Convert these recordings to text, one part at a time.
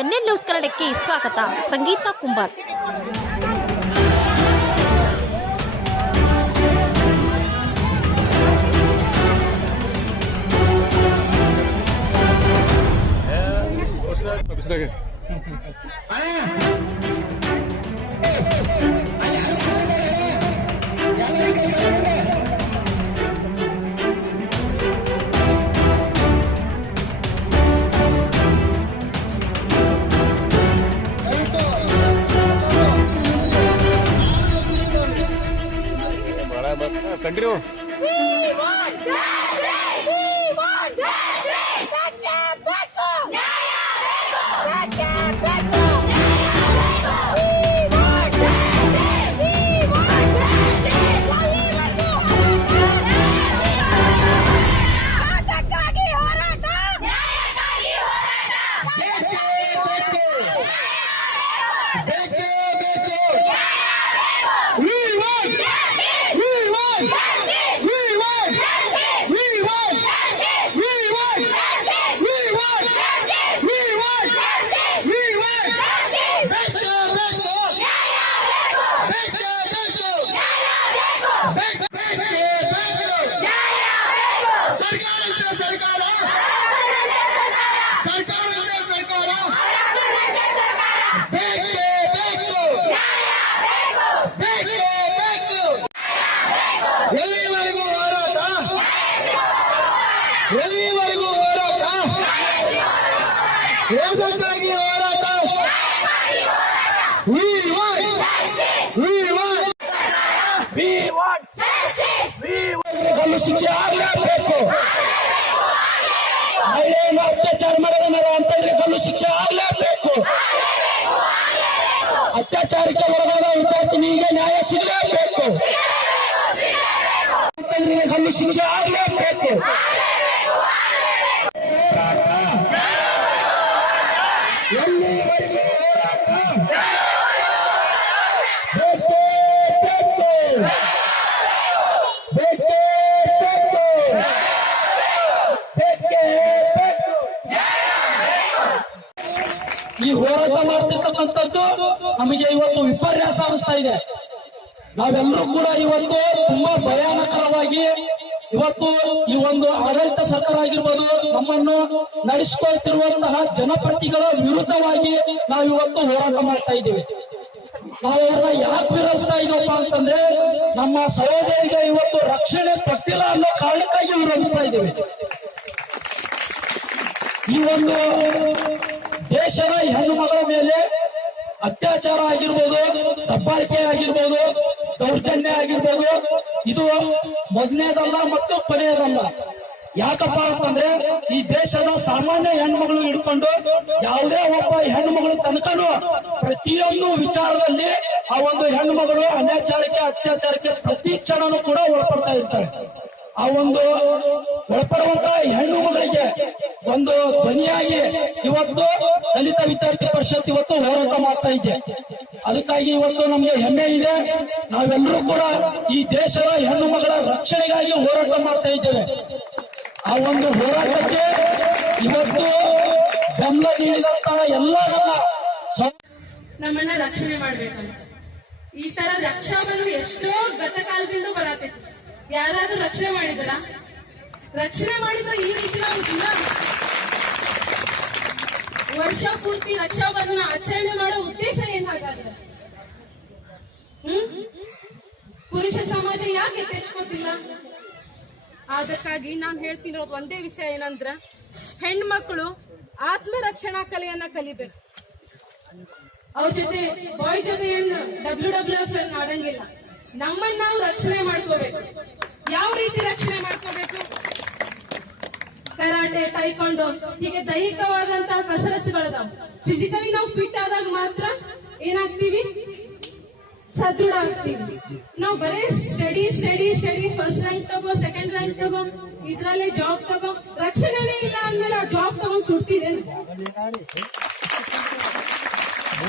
NN news ಕನ್ನಡಕ್ಕೆ ಸ್ವಾಗತ. ಸಂಗೀತ Kumbar. Continue. We want justice! We want justice! Bekku! Nyaya bekku! Bekku! Nyaya bekku! We want justice! We want justice! ಅಲ್ಲಿವರೆಗೂ ಹೋರಾಟ! ಅದಕ್ಕಾಗಿ ಹೋರಾಟ! ನ್ಯಾಯಕ್ಕಾಗಿ ಹೋರಾಟ! ನ್ಯಾಯಕ್ಕಾಗಿ ಹೋರಾಟ! ಬೇಕು We want justice! We want justice! We want justice! We want justice! We want justice! We want justice! We want justice! We want justice! ಬೇಕು ನ್ಯಾಯ ಬೇಕು! ಬೇಕು ನ್ಯಾಯ ಬೇಕು! ಬೇಕು ನ್ಯಾಯ ಬೇಕು! ಸರ್ಕಾರ ಸರ್ಕಾರ ಬೇಕು ಎಲ್ಲಿವರೆಗೂ ಹೋರಾಟ ಎಲ್ಲಿವರೆಗೂ ಹೋರಾಟ ಏದಕ್ಕಾಗಿ ಹೋರಾಟ We want ಕಲ್ಲು ಶಿಕ್ಷೆ ಆಗಲೇಬೇಕು ಮಹಿಳೆಯನ್ನು ಅತ್ಯಾಚಾರ ಮಾಡೋದನ್ನ ಅಂತ ಇದ್ರೆ ಕಲ್ಲು ಶಿಕ್ಷೆ ಆಗಲೇಬೇಕು ಅತ್ಯಾಚಾರಕ್ಕೆ ಒಳಗಾದ ವಿದ್ಯಾರ್ಥಿನಿಗೆ ನ್ಯಾಯ ಸಿಗಲೇಬೇಕು ಕಲ್ಲು ಶಿಕ್ಷೆ ಆಗಲೇಬೇಕು ಎಲ್ಲಿವರೆಗೂ ಹೋರಾಟ ಬೇಕೇ ಬೇಕು ಬೇಕೇ ಬೇಕು ಈ ಹೋರಾಟ ಮಾಡ್ತಿರ್ತಕ್ಕಂಥದ್ದು ನಮಗೆ ಇವತ್ತು ವಿಪರ್ಯಾಸ ಅನಿಸ್ತಾ ಇದೆ. ನಾವೆಲ್ಲರೂ ಕೂಡ ಇವತ್ತು ತುಂಬಾ ಭಯಾನಕರವಾಗಿ ಇವತ್ತು ಈ ಒಂದು ಆಡಳಿತ ಸರ್ಕಾರ ಆಗಿರ್ಬೋದು ನಮ್ಮನ್ನು ನಡೆಸಿಕೊಳ್ತಿರುವಂತಹ ಜನಪ್ರತಿಗಳ ವಿರುದ್ಧವಾಗಿ ನಾವಿವತ್ತು ಹೋರಾಟ ಮಾಡ್ತಾ ಇದ್ದೀವಿ. ನಾವು ಅವ್ರನ್ನ ಯಾಕೆ ವಿರೋಧಿಸ್ತಾ ಇದೀವಪ್ಪ ಅಂತಂದ್ರೆ ನಮ್ಮ ಸಹೋದರಿಗೆ ಇವತ್ತು ರಕ್ಷಣೆ ಕೊಟ್ಟಿಲ್ಲ ಅನ್ನೋ ಕಾರಣಕ್ಕಾಗಿ ವಿರೋಧಿಸ್ತಾ ಇದ್ದೀವಿ. ಈ ಒಂದು ದೇಶದ ಹೆಣ್ಣು ಮಗಳ ಮೇಲೆ ಅತ್ಯಾಚಾರ ಆಗಿರ್ಬೋದು, ದಬ್ಬಾಳಿಕೆ ಆಗಿರ್ಬೋದು, ದೌರ್ಜನ್ಯ ಆಗಿರ್ಬೋದು, ಇದು ಮೊದಲನೇದಲ್ಲ ಮತ್ತು ಕೊನೆಯದಲ್ಲ. ಯಾಕಪ್ಪ ಅಂತಂದ್ರೆ ಈ ದೇಶದ ಸಾಮಾನ್ಯ ಹೆಣ್ಮಗಳು ಹಿಡ್ಕೊಂಡು ಯಾವುದೇ ಒಬ್ಬ ಹೆಣ್ಣುಮಗಳು ತನಕನು ಪ್ರತಿಯೊಂದು ವಿಚಾರದಲ್ಲಿ ಆ ಒಂದು ಹೆಣ್ಣುಮಗಳು ಅನಾಚಾರಕ್ಕೆ ಅತ್ಯಾಚಾರಕ್ಕೆ ಪ್ರತಿ ಕ್ಷಣನೂ ಕೂಡ ಒಳಪಡ್ತಾ ಇರ್ತಾರೆ. ಆ ಒಂದು ಒಳಪಡುವಂತ ಹೆಣ್ಣು ಮಗಳಿಗೆ ಒಂದು ಧ್ವನಿಯಾಗಿ ಇವತ್ತು ದಲಿತ ವಿದ್ಯಾರ್ಥಿ ಪರಿಷತ್ ಇವತ್ತು ಹೋರಾಟ ಮಾಡ್ತಾ ಇದೆ. ಅದಕ್ಕಾಗಿ ಇವತ್ತು ನಮ್ಗೆ ಹೆಮ್ಮೆ ಇದೆ. ನಾವೆಲ್ಲರೂ ಕೂಡ ಈ ದೇಶದ ಹೆಣ್ಣು ಮಗಳ ರಕ್ಷಣೆಗಾಗಿ ಹೋರಾಟ ಮಾಡ್ತಾ ಇದ್ದೇವೆ. ಆ ಒಂದು ಹೋರಾಟಕ್ಕೆ ಇವತ್ತು ಬೆಂಬಲ ನೀಡಿದಂತಹ ಎಲ್ಲರನ್ನ ನಮ್ಮನ್ನ ರಕ್ಷಣೆ ಮಾಡ್ಬೇಕಂತ ಈ ತರ ರಕ್ಷಾಬಂಧನ ಎಷ್ಟೋ ಗತಕಾಲದಿಂದ ಬರತೈತಿ. ಯಾರಾದ್ರೂ ರಕ್ಷಣೆ ಮಾಡಿದಾರ? ರಕ್ಷಣೆ ಮಾಡಿದ್ರೆ ಈ ರೀತಿ ನಾವು ದಿನ ವರ್ಷ ಪೂರ್ತಿ ರಕ್ಷಾಬಂಧನ ಆಚರಣೆ ಮಾಡೋ ಉದ್ದೇಶ ಏನಾಗುತ್ತೆ? ಪುರುಷ ಸಮಾಜ ಯಾಕೆ ತೆಚ್ಕೋತಿಲ್ಲ? ಅದಕ್ಕಾಗಿ ನಾನು ಹೇಳ್ತಿರೋದು ಒಂದೇ ವಿಷಯ ಏನಂದ್ರ ಹೆಣ್ಮಕ್ಳು ಆತ್ಮರಕ್ಷಣಾ ಕಲೆಯನ್ನ ಕಲಿಬೇಕು. ಅವ್ರ ಜೊತೆ ಬಾಯ್ ಜೊತೆ ಏನ್ WWF ಮಾಡಂಗಿಲ್ಲ. ನಮ್ಮನ್ನ ನಾವು ರಕ್ಷಣೆ ಮಾಡ್ಕೋಬೇಕು. ಯಾವ ರೀತಿ ರಕ್ಷಣೆ ಮಾಡ್ಕೋಬೇಕು? ಕರಾಟೆ, ಟೈಕೊಂಡು ಹೀಗೆ ದೈಹಿಕವಾದಂತಹ ಕಸರತ್ತುಗಳದಾವ. ಫಿಸಿಕಲಿ ನಾವು ಫಿಟ್ ಆದಾಗ ಮಾತ್ರ ಏನಾಗ್ತೀವಿ? ಸದೃಢ ಆಗ್ತೀವಿ. ನಾವು ಬರೀ ಸ್ಟಡಿ ಫಸ್ಟ್ ರ್ಯಾಂಕ್ ತಗೋ, ಸೆಕೆಂಡ್ ರ್ಯಾಂಕ್ ತಗೋ, ಇದ್ರಲ್ಲೇ ಜಾಬ್ ತಗೋ, ರಕ್ಷಣೆನೇ ಇಲ್ಲ ಅಂದ್ಮೇಲೆ ಆ ಜಾಬ್ ತಗೊಂಡ್ ಸುಡ್ತಿದೆ.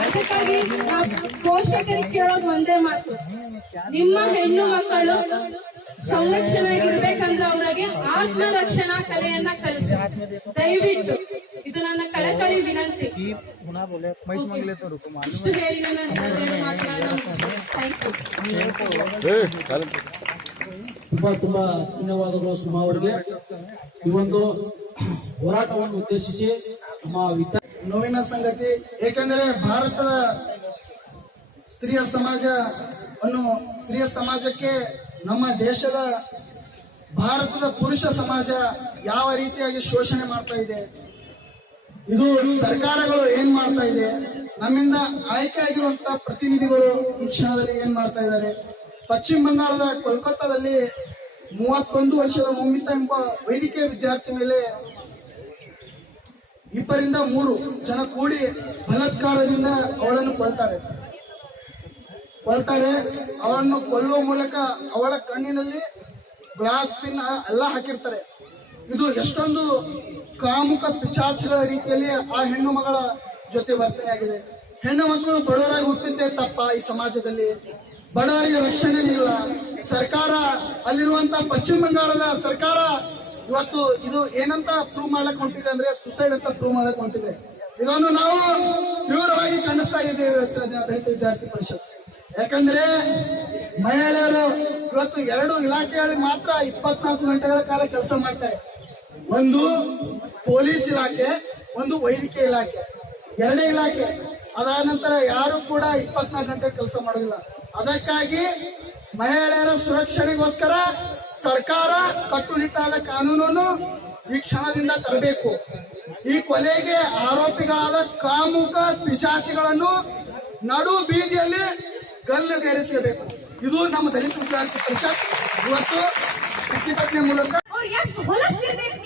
ಅದಕ್ಕಾಗಿ ನಾವು ಪೋಷಕರಿಗೆ ಕೇಳೋದು ಒಂದೇ ಮಾತು, ನಿಮ್ಮ ಹೆಣ್ಣು ಮಕ್ಕಳು ಸಂರಕ್ಷಣೆ ಆಗಿರ್ಬೇಕಂದ್ರೆ ಅವ್ರಿಗೆ ಆತ್ಮರಕ್ಷಣಾ ಕಲೆಯನ್ನ ಕಲಿಸ್ತೀವಿ. ದಯವಿಟ್ಟು ಇದು ನನ್ನ ಕಳಕಳಿ ವಿನಂತಿ. ಇಷ್ಟು ಹೇಳಿ ನನ್ನ ಎರಡು ಮಾತುಗಳನ್ನ ಮುಗಿಸ್ತೇನೆ. Thank you. ತುಂಬಾ ಧನ್ಯವಾದಗಳು ಸುಮಾ ಅವರಿಗೆ. ಈ ಒಂದು ಹೋರಾಟವನ್ನು ಉದ್ದೇಶಿಸಿ ನಮ್ಮ ನೋವಿನ ಸಂಗತಿ, ಏಕೆಂದರೆ ಭಾರತದ ಸ್ತ್ರೀಯ ಸಮಾಜಕ್ಕೆ ನಮ್ಮ ದೇಶದ ಭಾರತದ ಪುರುಷ ಸಮಾಜ ಯಾವ ರೀತಿಯಾಗಿ ಶೋಷಣೆ ಮಾಡ್ತಾ ಇದೆ, ಇದು ಸರ್ಕಾರಗಳು ಏನ್ ಮಾಡ್ತಾ ಇದೆ, ನಮ್ಮಿಂದ ಆಯ್ಕೆ ಆಗಿರುವಂತಹ ಪ್ರತಿನಿಧಿಗಳು ಈ ಕ್ಷಣದಲ್ಲಿ ಏನ್ ಮಾಡ್ತಾ ಇದ್ದಾರೆ. ಪಶ್ಚಿಮ ಬಂಗಾಳದ ಕೋಲ್ಕತ್ತಾದಲ್ಲಿ 31 ವರ್ಷದ ಮೌಮಿತಾ ಎಂಬ ವೈದ್ಯಕೀಯ ವಿದ್ಯಾರ್ಥಿ ಮೇಲೆ 2 ರಿಂದ 3 ಜನ ಕೂಡಿ ಬಲಾತ್ಕಾರದಿಂದ ಅವಳನ್ನು ಕೊಲ್ತಾರೆ. ಅವಳನ್ನು ಕೊಲ್ಲುವ ಮೂಲಕ ಅವಳ ಕಣ್ಣಿನಲ್ಲಿ ಗ್ಲಾಸ್ ಪಿನ್ ಎಲ್ಲ ಹಾಕಿರ್ತಾರೆ. ಇದು ಎಷ್ಟೊಂದು ಕಾಮುಕ ಪಿಚಾಚಿಗಳ ರೀತಿಯಲ್ಲಿ ಆ ಹೆಣ್ಣು ಮಗಳ ಜೊತೆ ವರ್ತನೆ ಆಗಿದೆ. ಹೆಣ್ಣು ಮಕ್ಕಳು ಬಡವರಾಗಿ ಹುಟ್ಟಿದ್ದೇ ತಪ್ಪ ಈ ಸಮಾಜದಲ್ಲಿ. ಬಡವರಿಗೆ ರಕ್ಷಣೆ ಇಲ್ಲ. ಸರ್ಕಾರ, ಅಲ್ಲಿರುವಂತಹ ಪಶ್ಚಿಮ ಬಂಗಾಳದ ಸರ್ಕಾರ ಇವತ್ತು ಇದು ಏನಂತ ಪ್ರೂವ್ ಮಾಡಕ್ ಹೊಂಟಿದೆ ಅಂದ್ರೆ ಸುಸೈಡ್ ಅಂತ ಪ್ರೂವ್ ಮಾಡಕ್ ಹೊಂಟಿದೆ. ಇದನ್ನು ನಾವು ತೀವ್ರವಾಗಿ ಖಂಡಿಸ್ತಾ ಇದ್ದೇವೆ ದಲಿತ ವಿದ್ಯಾರ್ಥಿ ಪರಿಷತ್. ಯಾಕಂದ್ರೆ ಮಹಿಳೆಯರು ಇವತ್ತು 2 ಇಲಾಖೆಯಲ್ಲಿ ಮಾತ್ರ 24 ಗಂಟೆಗಳ ಕಾಲ ಕೆಲಸ ಮಾಡ್ತಾರೆ. ಒಂದು ಪೊಲೀಸ್ ಇಲಾಖೆ, ಒಂದು ವೈದ್ಯಕೀಯ ಇಲಾಖೆ, 2 ಇಲಾಖೆ. ಅದಾದ ನಂತರ ಯಾರು ಕೂಡ 24 ಗಂಟೆ ಕೆಲಸ ಮಾಡೋದಿಲ್ಲ. ಅದಕ್ಕಾಗಿ ಮಹಿಳೆಯರ ಸುರಕ್ಷಣೆಗೋಸ್ಕರ ಸರ್ಕಾರ ಕಟ್ಟುನಿಟ್ಟಾದ ಕಾನೂನನ್ನು ಈ ಕ್ಷಣದಿಂದ ತರಬೇಕು. ಈ ಕೊಲೆಗೆ ಆರೋಪಿಗಳಾದ ಕಾಮುಕ ಪಿಶಾಚಿಗಳನ್ನು ನಡು ಬೀದಿಯಲ್ಲಿ ಗಲ್ಲುಗೇರಿಸಬೇಕು. ಇದು ನಮ್ಮ ದಲಿತ ವಿದ್ಯಾರ್ಥಿ ಪರಿಷತ್ ಇವತ್ತು ಪ್ರತಿಭಟನೆ ಮೂಲಕ ಅವ್ರು ಎಷ್ಟು ಹೊಲಸಿರ್ಬೇಕು